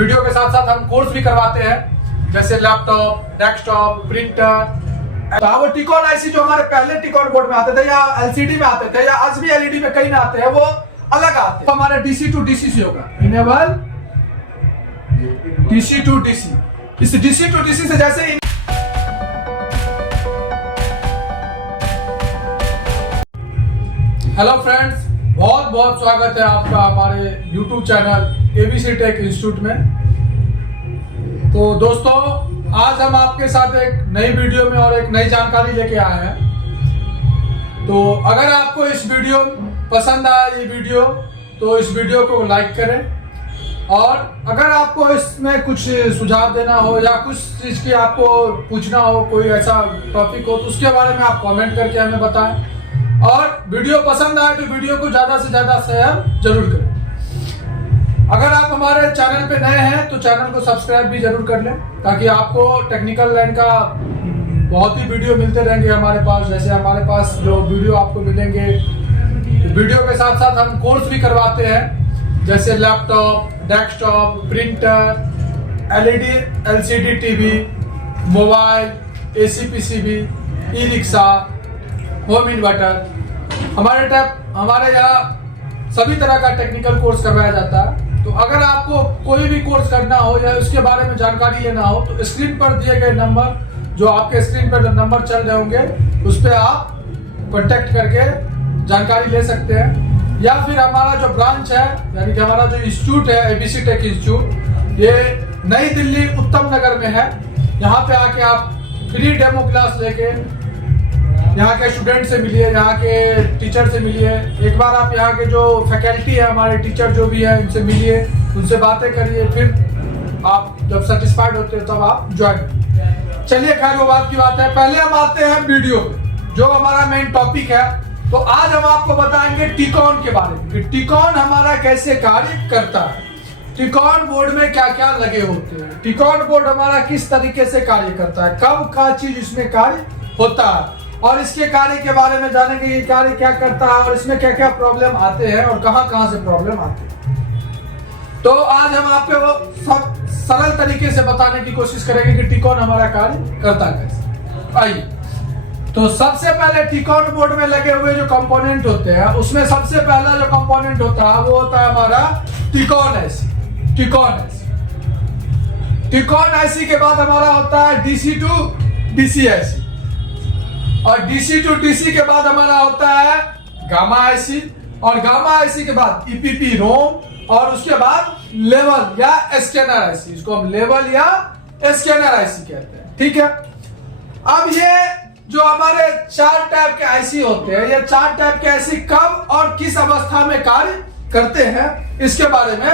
Video के साथ साथ हम कोर्स भी करवाते हैं, जैसे लैपटॉप, डेस्कटॉप, प्रिंटर। तो टिकॉन आईसी जो हमारे पहले टिकॉन बोर्ड में आते थे या एलसीडी में आते थे या आज भी एलईडी में कई में आते हैं, वो अलग आते हैं। तो हमारे डीसी टू डीसी से होगा, इनेबल डीसी टू डीसी। इस डीसी टू डीसी से जैसे हेलो फ्रेंड्स, बहुत बहुत स्वागत है आपका हमारे YouTube channel ABC tech institute में। तो दोस्तों, आज हम आपके साथ एक नई वीडियो में और एक नई जानकारी लेके आए हैं। तो अगर आपको इस वीडियो पसंद आया ये वीडियो, तो इस वीडियो को लाइक करें। और अगर आपको इसमें कुछ सुझाव देना हो या कुछ चीज़ की आपको पूछना हो, कोई ऐसा टॉपिक हो, तो उसके बारे में आप कमेंट करके हमें बताएं। और वीडियो पसंद आए तो वीडियो को ज़्यादा से ज़्यादा शेयर जरूर करें। अगर आप हमारे चैनल पे नए हैं तो चैनल को सब्सक्राइब भी जरूर कर लें, ताकि आपको टेक्निकल लाइन का बहुत ही वीडियो मिलते रहेंगे हमारे पास। जैसे हमारे पास जो वीडियो आपको मिलेंगे, वीडियो के साथ साथ हम कोर्स भी करवाते हैं, जैसे laptop, desktop, printer, LED LCD TV, mobile, AC PCB, e rickshaw, home inverter. हमारे यहाँ सभी तरह का टेक्निकल कोर्स करवाया जाता है। तो अगर आपको कोई भी कोर्स करना हो या उसके बारे में जानकारी लेना हो, तो स्क्रीन पर दिए गए नंबर, जो आपके स्क्रीन पर जो नंबर चल रहे होंगे, उस पर आप कॉन्टेक्ट करके जानकारी ले सकते हैं। या फिर हमारा जो ब्रांच है, यानी कि हमारा जो इंस्टीट्यूट है एबीसी टेक इंस्टीट्यूट, ये नई दिल्ली उत्तम नगर में है। यहाँ पे आके आप फ्री डेमो क्लास लेके यहाँ के स्टूडेंट से मिलिए, यहाँ के टीचर से मिलिए। एक बार आप यहाँ के जो फैकल्टी है, हमारे टीचर जो भी है, उनसे मिलिए, उनसे बातें करिए। फिर आप जब सेटिस्फाइड होते हैं तब आप ज्वाइन करिए। चलिए, खैर वो बात की बात है। पहले हम आते हैं वीडियो पे, जो हमारा मेन टॉपिक है। तो आज हम आपको बताएंगे टिकॉन के बारे में कि टिकॉन हमारा कैसे कार्य करता है, टिकॉन बोर्ड में क्या क्या लगे होते हैं, टिकॉन बोर्ड हमारा किस तरीके से कार्य करता है, कब का चीज इसमें कार्य होता है, और इसके कार्य के बारे में जानेंगे। ये कार्य क्या करता है और इसमें क्या क्या प्रॉब्लम आते हैं और कहां कहां से प्रॉब्लम आते हैं। तो आज हम आपको वो सब सरल तरीके से बताने की कोशिश करेंगे कि टिकॉन हमारा कार्य करता कैसे। आइए, तो सबसे पहले टिकॉन बोर्ड में लगे हुए जो कंपोनेंट होते हैं, उसमें सबसे पहला जो कंपोनेंट होता है वो होता है हमारा टिकॉन आईसी। टिकॉन आईसी के बाद हमारा होता है डीसी टू डीसी आईसी, और डीसी टू डीसी के बाद हमारा होता है गामा आईसी, और गामा आईसी के बाद ईपीपी रोम, और उसके बाद लेवल या स्कैनर आईसी। इसको हम लेवल या स्कैनर आईसी कहते हैं। ठीक है, अब ये जो हमारे चार टाइप के आईसी होते हैं, ये चार टाइप के आईसी कब और किस अवस्था में कार्य करते हैं, इसके बारे में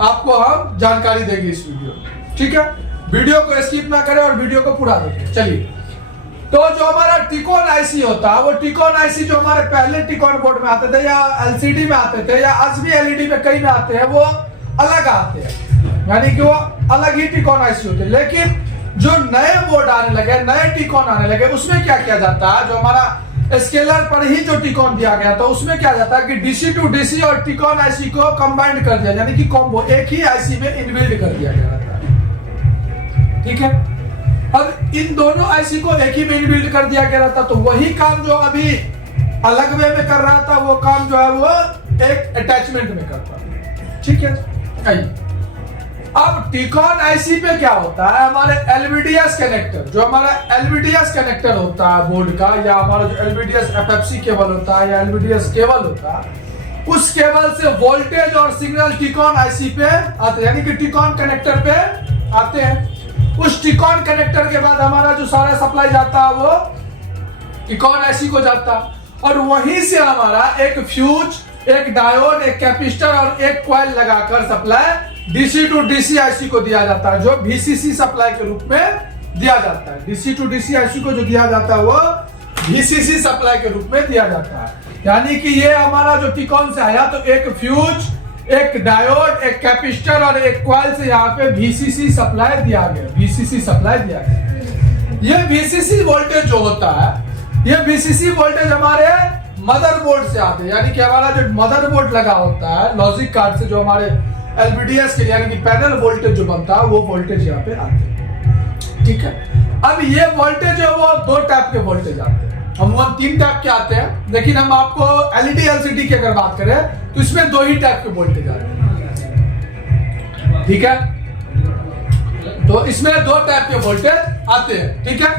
आपको हम जानकारी देंगे इस वीडियो में। ठीक है, वीडियो को स्किप ना करें और वीडियो को पूरा देखें। चलिए, तो जो हमारा टिकॉन आईसी होता है, वो टिकॉन आईसी जो हमारे पहले टिकॉन बोर्ड में आते थे या एलसीडी में आते थे या आज भी एलईडी में कई में आते हैं, वो अलग आते हैं, यानी कि वो अलग ही टिकॉन आईसी होते हैं। लेकिन जो नए बोर्ड आने लगे, नए टिकॉन आने लगे, उसमें क्या किया जाता है, जो हमारा स्केलर पर ही जो टिकॉन दिया गया था, उसमें क्या जाता है कि डीसी टू डीसी और टिकॉन आईसी को कंबाइंड कर दिया, यानी कि कॉम्बो एक ही आईसी में इनबिल्ड कर दिया गया था। ठीक है, अब इन दोनों आईसी को एक ही में इनबिल्ड कर दिया गया था, तो वही काम जो अभी अलग वे में कर रहा था, वो काम जो है वो एक अटैचमेंट में करता है। ठीक है, अब टिकॉन आईसी पे क्या होता है, हमारे एलवीडीएस कनेक्टर, जो हमारा एलवीडीएस कनेक्टर होता है बोर्ड का, या हमारा जो एलवीडीएस एफएफसी केबल होता है या एलवीडीएस केबल होता है, उस केबल से वोल्टेज और सिग्नल टिकॉन आईसी पे आते हैं, यानी कि टिकॉन कनेक्टर पे आते हैं। उस टिकॉन कनेक्टर के बाद हमारा जो सारा सप्लाई जाता है वो टिकॉन आईसी को जाता है, और वहीं से हमारा एक फ्यूज, एक डायोड, एक कैपेसिटर और एक कॉइल लगाकर supply DC to DC IC को दिया जाता है, जो वीसीसी सप्लाई के रूप में दिया जाता है। डीसी टू डीसी आईसी को जो दिया जाता है वो वीसीसी सप्लाई के रूप में दिया जाता है। यानी कि ये हमारा जो टिकॉन से आया, तो एक फ्यूज, एक डायोड, एक कैपेसिटर और एक कॉइल से यहाँ पे वीसीसी सप्लाई दिया गया, वीसीसी सप्लाई दिया गया। ये वीसीसी वोल्टेज जो होता है, ये वीसीसी वोल्टेज हमारे मदरबोर्ड से आते हैं, यानी कि हमारा जो मदरबोर्ड लगा होता है लॉजिक कार्ड से, जो हमारे LVDS के लिए यानी कि पैनल वोल्टेज जो बनता है वो वोल्टेज यहाँ पे आते हैं। ठीक है, अब ये वोल्टेज है वो दो टाइप के वोल्टेज आते हैं, अमूमन 3 टाइप के आते हैं, लेकिन हम आपको LED LCD की अगर बात करें तो इसमें 2 ही टाइप के वोल्टेज आते हैं। ठीक है, तो इसमें 2 टाइप के वोल्टेज आते हैं। ठीक है,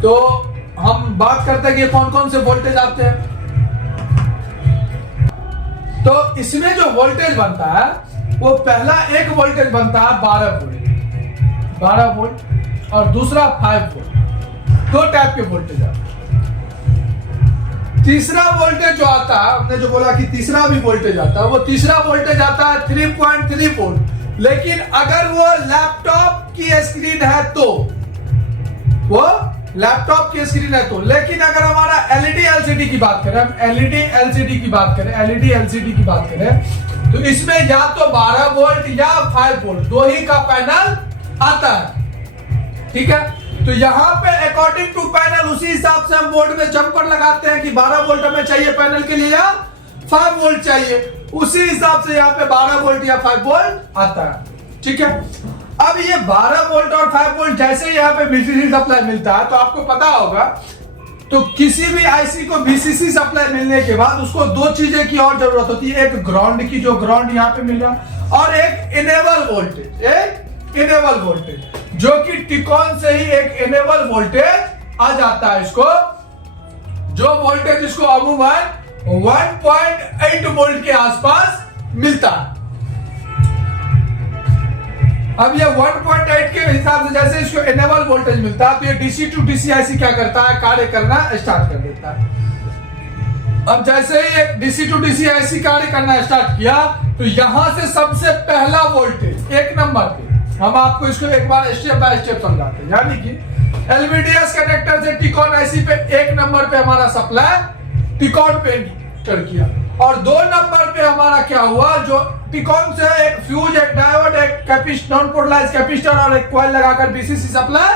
तो हम बात करते हैं कि कौन कौन से वोल्टेज आते हैं। तो इसमें जो वोल्टेज बनता है वो पहला एक वोल्टेज बनता है 12 वोल्ट और दूसरा 5 वोल्ट, 2 टाइप के वोल्टेज आते हैं। तीसरा वोल्टेज जो आता है, हमने जो बोला कि तीसरा भी वोल्टेज आता है, वो तीसरा वोल्टेज आता है 3.3 वोल्ट, लेकिन अगर वो लैपटॉप की स्क्रीन है तो वो लैपटॉप की स्क्रीन है तो। लेकिन अगर हमारा LED LCD की बात करें, हम LED LCD की बात करें तो इसमें या तो 12 वोल्ट या 5 वोल्ट 2 ही का पैनल आता है। ठीक है, तो यहां पे अकॉर्डिंग टू पैनल उसी हिसाब से हम बोर्ड में जंपर लगाते हैं कि 12 वोल्ट हमें चाहिए पैनल के लिए या 5 वोल्ट चाहिए, उसी हिसाब से यहाँ पे 12 वोल्ट या 5 वोल्ट आता है। ठीक है, अब ये 12 वोल्ट और 5 वोल्ट जैसे ही यहाँ पे VCC सप्लाई मिलता है तो आपको पता होगा, तो किसी भी IC को VCC सप्लाई मिलने के बाद उसको 2 चीजें की और जरूरत होती है, एक ग्राउंड की, जो ग्राउंड यहाँ पे मिल रहा, और एक इनेबल वोल्टेज, जो कि टिकॉन से ही एक इनेबल वोल्टेज आ जाता है इसको, जो वोल्टेज इसको अमूमन 1.8 वोल्ट के आसपास मिलता है। अब ये 1.8 के हिसाब से जैसे इसको इनेबल वोल्टेज मिलता है तो ये DC to DC IC क्या करता है, कार्य करना स्टार्ट कर देता है। अब जैसे ही DC to DC IC कार्य करना स्टार्ट किया तो यहां से सबसे पहला वोल्टेज 1 नंबर पे, हम आपको इसको एक बार स्टेप बाय स्टेप समझाते हैं, यानी कि LVDS कनेक्टर से टिकॉन IC पे 1 नंबर पे हमारा सप्लाई टिकॉन पे एंटर किया, और 2 नंबर पे हमारा क्या हुआ, जो टिकॉन से एक फ्यूज, एक डायोड, एक कैपेसिटर, नॉन पोलराइज्ड कैपेसिटर और एक कॉइल लगाकर VCC supply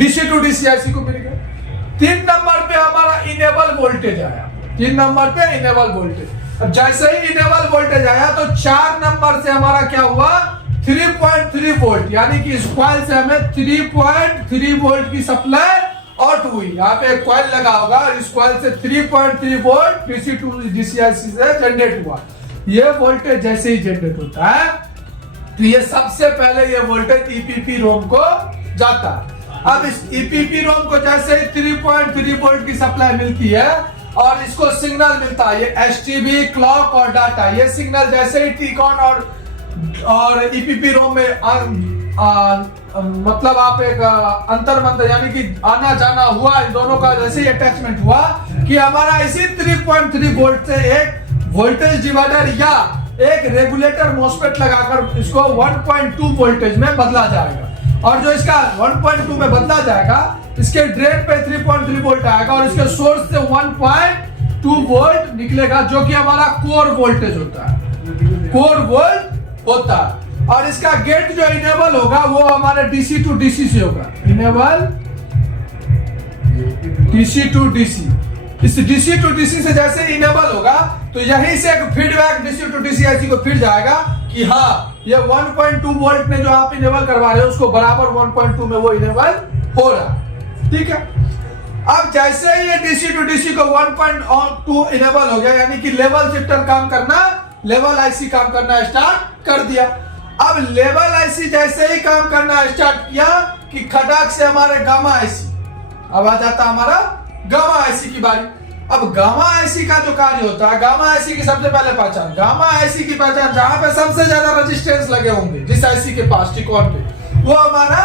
DC to DC IC को मिल गया। 3 नंबर पे हमारा इनेबल वोल्टेज आया, 3 नंबर पे इनेबल वोल्टेज। अब जैसे ही इनेबल वोल्टेज आया तो 4 नंबर से हमारा क्या हुआ, 3.3 वोल्ट, यानी कि इस कॉइल से हमें 3.3 वोल्ट की सप्लाई आउट हुई। यहाँ पे एक कॉइल लगा होगा, इस कॉइल से 3.3 volt DC to DC IC से जनरेट हुआ। ये वोल्टेज जैसे ही जनरेट होता है तो ये सबसे पहले ये वोल्टेज EPP-ROM को जाता है। अब इस EPP-ROM को जैसे ही 3.3 वोल्ट की सप्लाई मिलती है और इसको सिग्नल मिलता है, ये STB, क्लॉक और डाटा, ये सिग्नल जैसे ही टिकॉन और EPP-ROM में मतलब आप एक अंतर मंतर यानी कि आना जाना हुआ, इन दोनों का जैसे ही अटैचमेंट हुआ कि हमारा इसी 3.3 वोल्ट से एक वोल्टेज डिवाइडर या एक रेगुलेटर मॉसफेट लगाकर इसको 1.2 वोल्टेज में बदला जाएगा, और जो इसका 1.2 में बदला जाएगा इसके ड्रेन पे 3.3 वोल्ट आएगा और इसके सोर्स से 1.2 वोल्ट निकलेगा, जो कि हमारा कोर वोल्टेज होता है, कोर वोल्ट होता है। और इसका गेट जो इनेबल होगा वो हमारे DC to DC से होगा, इनेबल DC to DC। इस DC to DC से जैसे इनेबल होगा तो यहीं से एक feedback DC to DC IC को फिर जाएगा कि हाँ ये 1.2 वोल्ट ने जो आप इनेबल करवा रहे हो उसको बराबर 1.2 में वो इनेबल हो रहा। ठीक है, अब जैसे ही ये DC to DC को 1.2 इनेबल हो गया, यानी कि लेवल शिफ्टर काम करना, लेवल IC काम करना स्टार्ट कर दिया। अब लेवल IC जैसे ही काम करना स्टार्ट किया कि खटाक से हमारे गामा IC, अब आ जाता हमारा गामा IC की बारी। अब गामा IC का जो कार्य होता है, गामा IC की सबसे पहले पहचान, गामा IC की पहचान जहां पे सबसे ज्यादा रेजिस्टेंस लगे होंगे जिस IC के पास टिकॉन पे, वो हमारा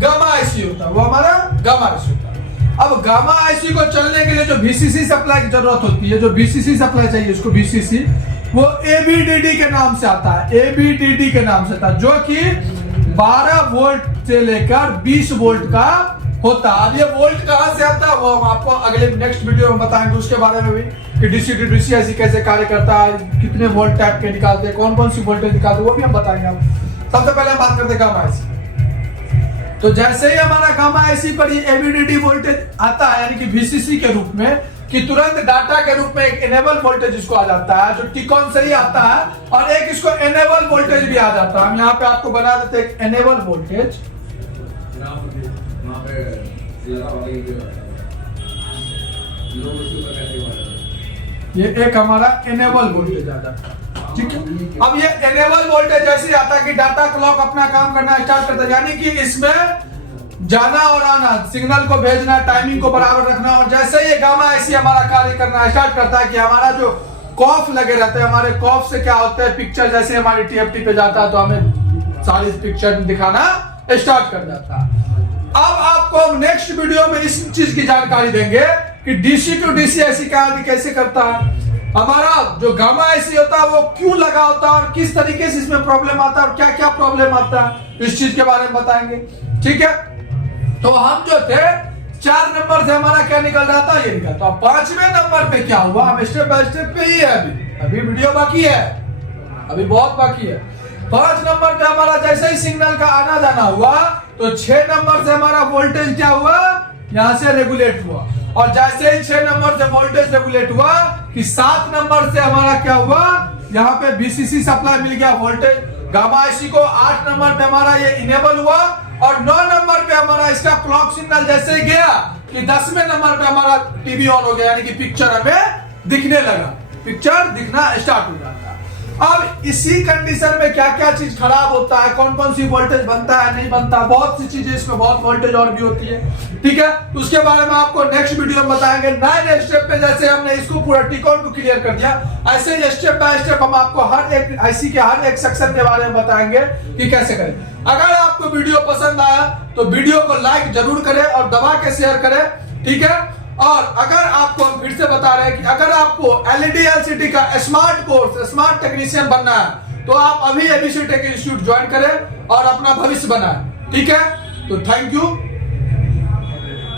गामा IC होता है, वो हमारा गामा IC होता है। अब गामा IC को चलने के लिए जो VCC सप्लाई की जरूरत होती है, जो VCC सप्लाई चाहिए इसको VCC, वो ABDD के नाम से आता है, ABDD के नाम से आता है, जो कि 12 वोल्ट से लेकर 20 वोल्ट का होता है। अब ये वोल्ट कहां से आता है वो हम आपको अगले नेक्स्ट वीडियो में बताएंगे, उसके बारे में भी कि DC to DC IC कैसे कार्य करता है, कितने वोल्ट टाइप के निकालते हैं, कौन कौन सी वोल्टेज निकालते हैं, वो भी हम बताएंगे आपको। सबसे पहले हम बात करते हैं गामा IC। तो जैसे ही हमारा गामा IC पर ये ABDD वोल्टेज आता है, यानी कि VCC के रूप में, कि तुरंत डाटा के रूप में एक इनेबल वोल्टेज इसको आ जाता है, जो टिकॉन से ही आता है, और एक इसको इनेबल वोल्टेज भी आ जाता है। हम यहाँ पे आपको बना देते हैं एक इनेबल वोल्टेज। ये एक हमारा इनेबल वोल्टेज आ जाता है, ठीक है। अब ये इनेबल वोल्टेज जैसे आता है कि डाटा क्लॉक अपना काम करना स्टार्ट करता है, यानी कि इसमें जाना और आना, सिग्नल को भेजना, टाइमिंग को बराबर रखना, और जैसे ये गामा ऐसी हमारा कार्य करना स्टार्ट करता है कि हमारा जो कॉफ लगे रहते हैं, हमारे कॉफ से क्या होता है, पिक्चर जैसे हमारी टीएफटी पे जाता है तो हमें सारी पिक्चर दिखाना स्टार्ट कर जाता है। अब आपको हम नेक्स्ट वीडियो में इस चीज की जानकारी देंगे कि डीसी टू डीसी ऐसी कार्य कैसे करता है, हमारा जो गामा ऐसी होता है वो क्यों लगा होता है, और किस तरीके से इसमें प्रॉब्लम आता है और क्या क्या प्रॉब्लम आता है, इस चीज के बारे में बताएंगे, ठीक है। तो हम जो थे 4 नंबर से हमारा क्या निकल रहा था, ये निकलता। तो 5वें नंबर पे क्या हुआ, हम स्टेप बाय स्टेप पे ही है, अभी वीडियो बाकी है, अभी बहुत बाकी है। 5 नंबर पे हमारा जैसे ही सिग्नल का आना जाना हुआ तो 6 नंबर से हमारा वोल्टेज क्या हुआ, यहां से रेगुलेट हुआ, और जैसे ही 6 नंबर से वोल्टेज रेगुलेट हुआ कि 7 नंबर से हमारा क्या हुआ, यहाँ पे बीसीसी सप्लाई मिल गया वोल्टेज गामा ऐसी को। 8 नंबर पे हमारा ये इनेबल हुआ, और 9 नंबर पे हमारा इसका क्लॉक सिग्नल जैसे गया कि 10वें नंबर पे हमारा टीवी ऑन हो गया, यानी कि पिक्चर हमें दिखने लगा, पिक्चर दिखना स्टार्ट हो जाता है। अब इसी कंडीशन में क्या क्या चीज खराब होता है, कौन कौन सी वोल्टेज बनता है नहीं बनता, बहुत सी चीजें इसमें, बहुत वोल्टेज और भी होती है, ठीक है। उसके बारे में आपको नेक्स्ट वीडियो में बताएंगे। 9 स्टेप पे जैसे हमने इसको पूरा टिकॉन को क्लियर कर दिया, ऐसे ही स्टेप बाय स्टेप हम आपको हर एक आईसी के हर एक सेक्शन के बारे में बताएंगे कि कैसे करें। अगर आपको वीडियो पसंद आया तो वीडियो को लाइक जरूर करें और दबा के शेयर करें, ठीक है। और अगर आपको हम फिर से बता रहे हैं कि अगर आपको एलईडी एलसीडी का स्मार्ट कोर्स, स्मार्ट टेक्नीशियन बनना है तो आप अभी एबीसी टेक इंस्टीट्यूट ज्वाइन करें और अपना भविष्य बनाएं, ठीक है। तो थैंक यू।